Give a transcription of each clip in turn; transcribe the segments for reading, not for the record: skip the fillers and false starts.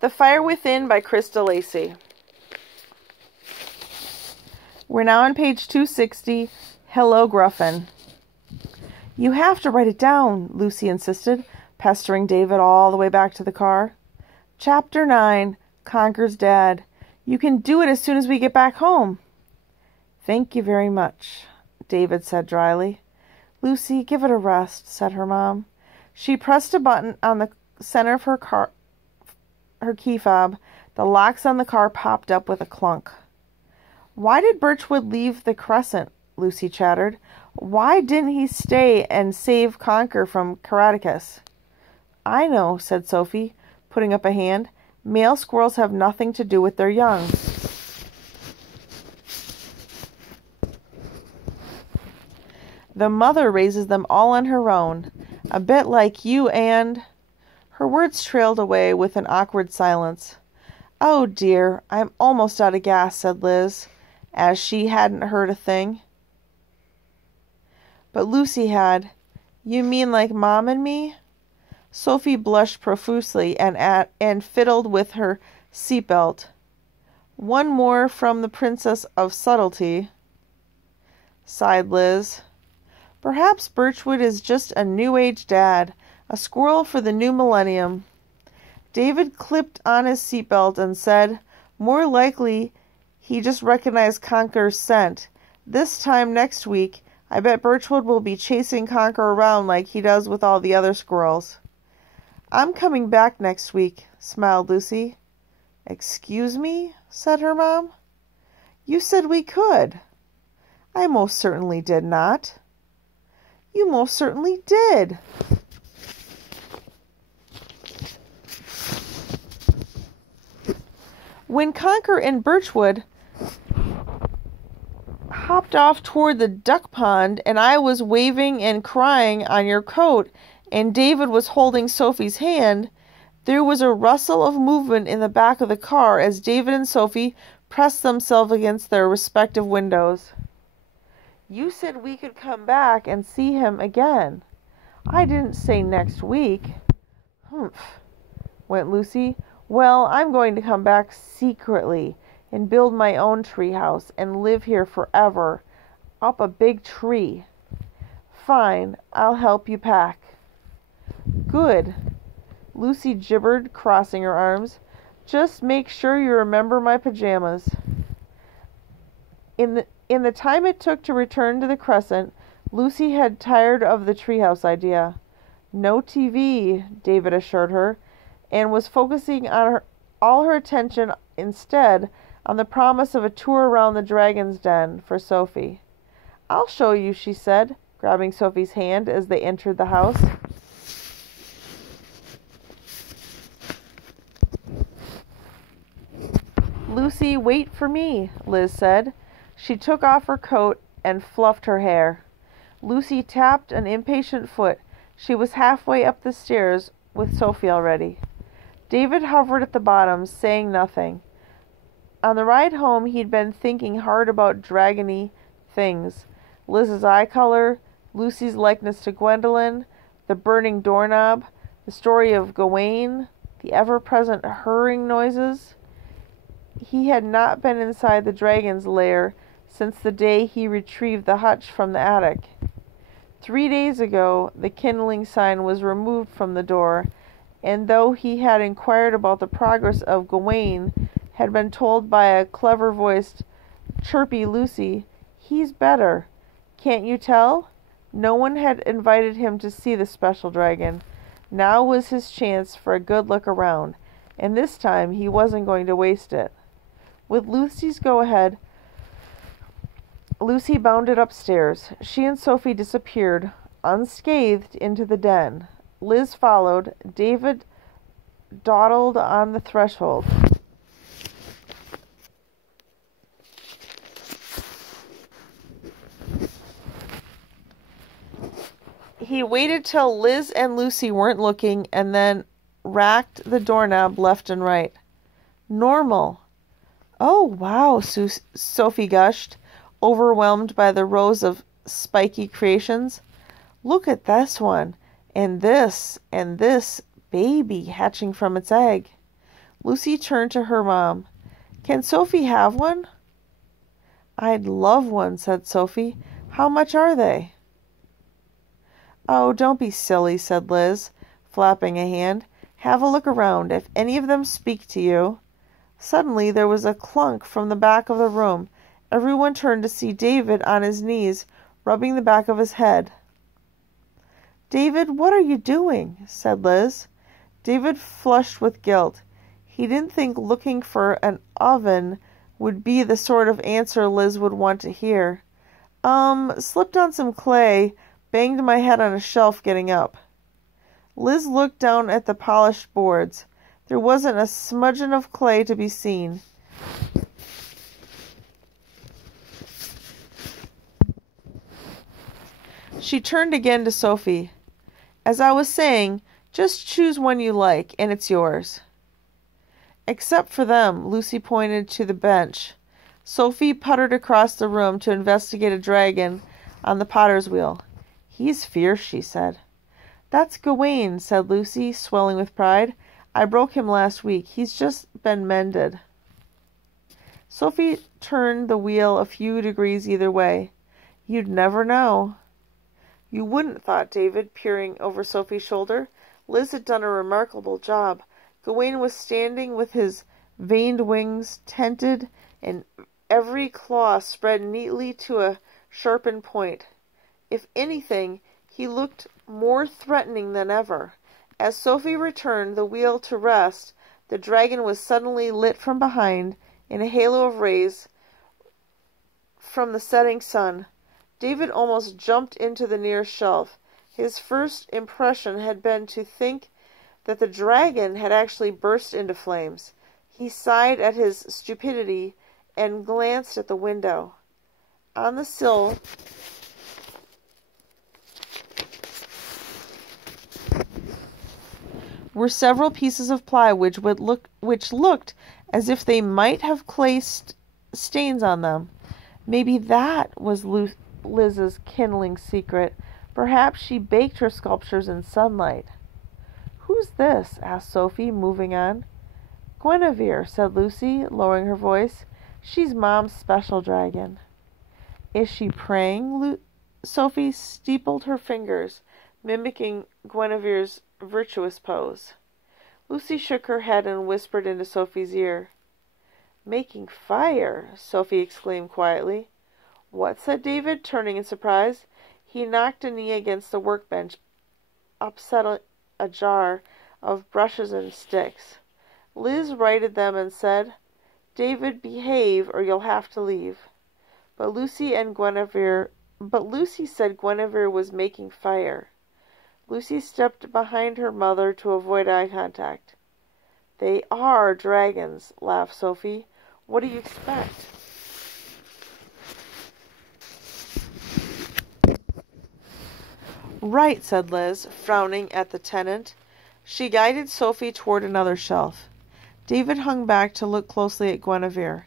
The Fire Within by Krista Lacey. We're now on page 260. Hello, Gruffen. You have to write it down, Lucy insisted, pestering David all the way back to the car. Chapter 9, Conker's Dad. You can do it as soon as we get back home. Thank you very much, David said dryly. Lucy, give it a rest, said her mom. She pressed a button on the center of her key fob. The locks on the car popped up with a clunk. Why did Birchwood leave the Crescent? Lucy chattered. Why didn't he stay and save Conker from Caraticus? I know, said Sophie, putting up a hand. Male squirrels have nothing to do with their young. The mother raises them all on her own, a bit like you and... Her words trailed away with an awkward silence. Oh, dear, I'm almost out of gas, said Liz, as she hadn't heard a thing. But Lucy had. You mean like Mom and me? Sophie blushed profusely and fiddled with her seatbelt. One more from the Princess of Subtlety, sighed Liz. Perhaps Birchwood is just a new age dad, a squirrel for the new millennium. David clipped on his seatbelt and said, more likely he just recognized Conker's scent. This time next week, I bet Birchwood will be chasing Conker around like he does with all the other squirrels. I'm coming back next week, smiled Lucy. Excuse me, said her mom. You said we could. I most certainly did not. You most certainly did. When Conker and Birchwood hopped off toward the duck pond and I was waving and crying on your coat and David was holding Sophie's hand, there was a rustle of movement in the back of the car as David and Sophie pressed themselves against their respective windows. You said we could come back and see him again. I didn't say next week. Humph, went Lucy. Well, I'm going to come back secretly and build my own treehouse and live here forever, up a big tree. Fine, I'll help you pack. Good, Lucy gibbered, crossing her arms. Just make sure you remember my pajamas. In the time it took to return to the Crescent, Lucy had tired of the treehouse idea. No TV, David assured her, and was focusing on all her attention instead on the promise of a tour around the dragon's den for Sophie. I'll show you, she said, grabbing Sophie's hand as they entered the house. Lucy, wait for me, Liz said. She took off her coat and fluffed her hair. Lucy tapped an impatient foot. She was halfway up the stairs with Sophie already. David hovered at the bottom, saying nothing. On the ride home, he'd been thinking hard about dragony things. Liz's eye color, Lucy's likeness to Gwendolyn, the burning doorknob, the story of Gawain, the ever-present hurrying noises. He had not been inside the dragon's lair since the day he retrieved the hutch from the attic. 3 days ago, the kindling sign was removed from the door, and though he had inquired about the progress of Gawain, had been told by a clever-voiced, chirpy Lucy, he's better. Can't you tell? No one had invited him to see the special dragon. Now was his chance for a good look around, and this time he wasn't going to waste it. With Lucy's go-ahead, Lucy bounded upstairs. She and Sophie disappeared, unscathed, into the den. Liz followed. David dawdled on the threshold. He waited till Liz and Lucy weren't looking and then racked the doorknob left and right. Normal. Oh, wow, Sophie gushed, overwhelmed by the rows of spiky creations. Look at this one, and this baby hatching from its egg. Lucy turned to her mom. Can Sophie have one? I'd love one, said Sophie. How much are they? Oh, don't be silly, said Liz, flapping a hand. Have a look around. If any of them speak to you. Suddenly there was a clunk from the back of the room. Everyone turned to see David on his knees, rubbing the back of his head. David, what are you doing? Said Liz. David flushed with guilt. He didn't think looking for an oven would be the sort of answer Liz would want to hear. Slipped on some clay, banged my head on a shelf getting up. Liz looked down at the polished boards. There wasn't a smudgeon of clay to be seen. She turned again to Sophie. As I was saying, just choose one you like, and it's yours. Except for them, Lucy pointed to the bench. Sophie puttered across the room to investigate a dragon on the potter's wheel. He's fierce, she said. That's Gawain, said Lucy, swelling with pride. I broke him last week. He's just been mended. Sophie turned the wheel a few degrees either way. You'd never know. You wouldn't, thought David, peering over Sophie's shoulder. Liz had done a remarkable job. Gawain was standing with his veined wings tented and every claw spread neatly to a sharpened point. If anything, he looked more threatening than ever. As Sophie returned the wheel to rest, the dragon was suddenly lit from behind in a halo of rays from the setting sun. David almost jumped into the nearest shelf. His first impression had been to think that the dragon had actually burst into flames. He sighed at his stupidity and glanced at the window. On the sill were several pieces of plywood which looked as if they might have clay stains on them. Maybe that was Liz's kindling secret. Perhaps she baked her sculptures in sunlight. Who's this? Asked Sophie, moving on. Guinevere, said Lucy, lowering her voice. She's Mom's special dragon. Is she praying? Sophie steepled her fingers, mimicking Guinevere's virtuous pose. Lucy shook her head and whispered into Sophie's ear. Making fire, Sophie exclaimed quietly. What? Said David, turning in surprise. He knocked a knee against the workbench, upset a jar of brushes and sticks. Liz righted them and said, David, behave or you'll have to leave. But Lucy said Guinevere was making fire. Lucy stepped behind her mother to avoid eye contact. They are dragons, laughed Sophie. What do you expect? Right, said Liz, frowning at the tenant. She guided Sophie toward another shelf. David hung back to look closely at Guinevere.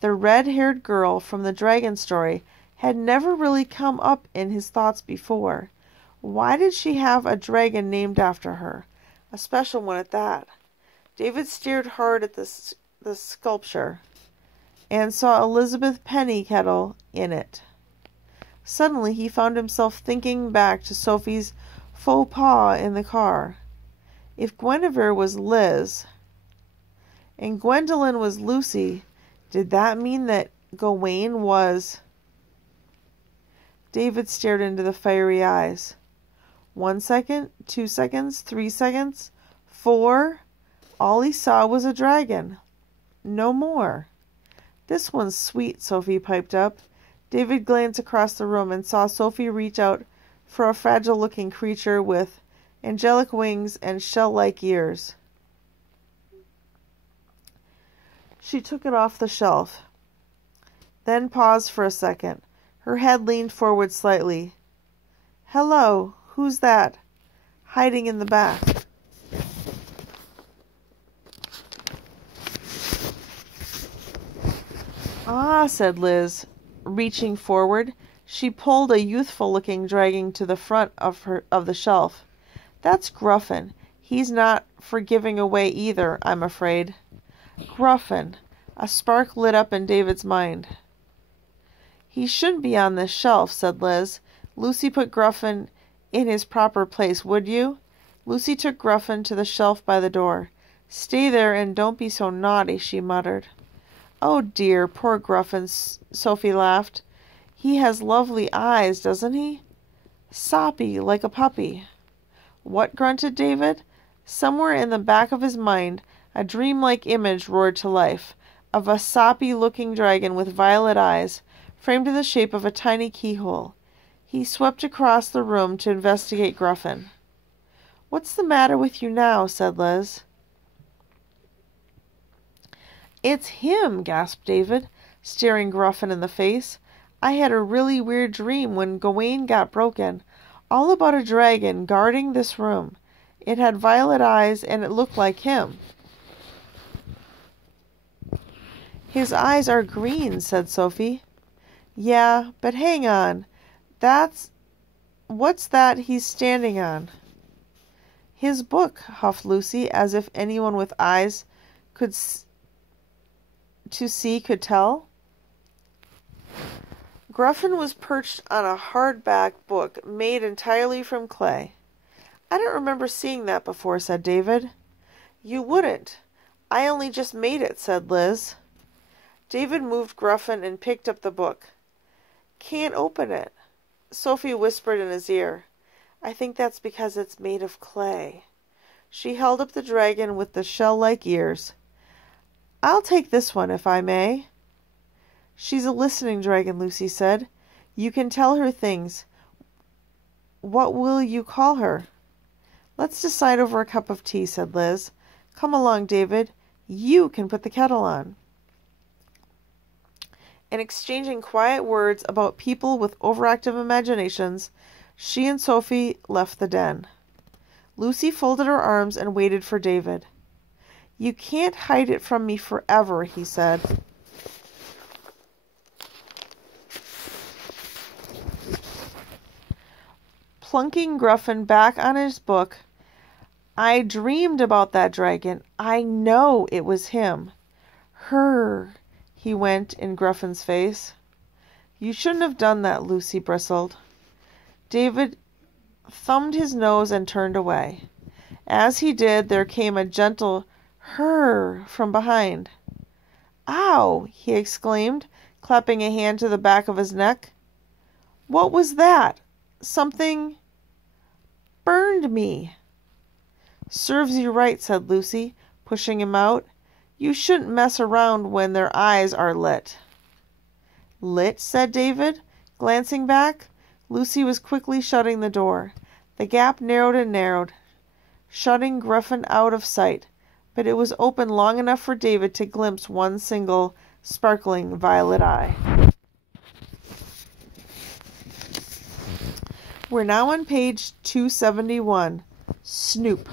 The red-haired girl from the dragon story had never really come up in his thoughts before. Why did she have a dragon named after her? A special one at that. David stared hard at the sculpture and saw Elizabeth Pennycettle in it. Suddenly he found himself thinking back to Sophie's faux pas in the car. If Guinevere was Liz and Gwendolyn was Lucy, did that mean that Gawain was... David stared into the fiery eyes. 1 second, 2 seconds, 3 seconds, 4. All he saw was a dragon. No more. This one's sweet, Sophie piped up. David glanced across the room and saw Sophie reach out for a fragile-looking creature with angelic wings and shell-like ears. She took it off the shelf, then paused for a second. Her head leaned forward slightly. Hello, who's that? Hiding in the back. Ah, said Liz, reaching forward. She pulled a youthful-looking dragon to the front of the shelf. That's Gruffen. He's not for giving away either, I'm afraid. Gruffen. A spark lit up in David's mind. He shouldn't be on this shelf, said Liz. Lucy, put Gruffen in his proper place, would you? Lucy took Gruffen to the shelf by the door. Stay there and don't be so naughty, she muttered. Oh dear, poor Gruffen, Sophie laughed. He has lovely eyes, doesn't he? Soppy, like a puppy. What? Grunted David. Somewhere in the back of his mind, a dreamlike image roared to life, of a soppy-looking dragon with violet eyes, framed in the shape of a tiny keyhole. He swept across the room to investigate Gruffen. What's the matter with you now? Said Liz. It's him, gasped David, staring Gruffen in the face. I had a really weird dream when Gawain got broken, all about a dragon guarding this room. It had violet eyes and it looked like him. His eyes are green, said Sophie. Yeah, but hang on. What's that he's standing on? His book, huffed Lucy, as if anyone with eyes to see could tell. Gruffen was perched on a hardback book made entirely from clay. I don't remember seeing that before, said David. You wouldn't. I only just made it, said Liz. David moved Gruffen and picked up the book. Can't open it. Sophie whispered in his ear. I think that's because it's made of clay. She held up the dragon with the shell-like ears. I'll take this one, if I may. She's a listening dragon, Lucy said. You can tell her things. What will you call her? Let's decide over a cup of tea, said Liz. Come along, David. You can put the kettle on. And exchanging quiet words about people with overactive imaginations, she and Sophie left the den. Lucy folded her arms and waited for David. You can't hide it from me forever, he said. Plunking Gruffen back on his book, I dreamed about that dragon. I know it was him. Her, he went in Gruffen's face. You shouldn't have done that, Lucy bristled. David thumbed his nose and turned away. As he did, there came a gentle her from behind. Ow! He exclaimed, clapping a hand to the back of his neck. What was that? Something burned me. Serves you right, said Lucy, pushing him out. You shouldn't mess around when their eyes are lit. Lit? Said David, glancing back. Lucy was quickly shutting the door. The gap narrowed and narrowed, shutting Gruffen out of sight, but it was open long enough for David to glimpse one single, sparkling violet eye. We're now on page 271. Snoop.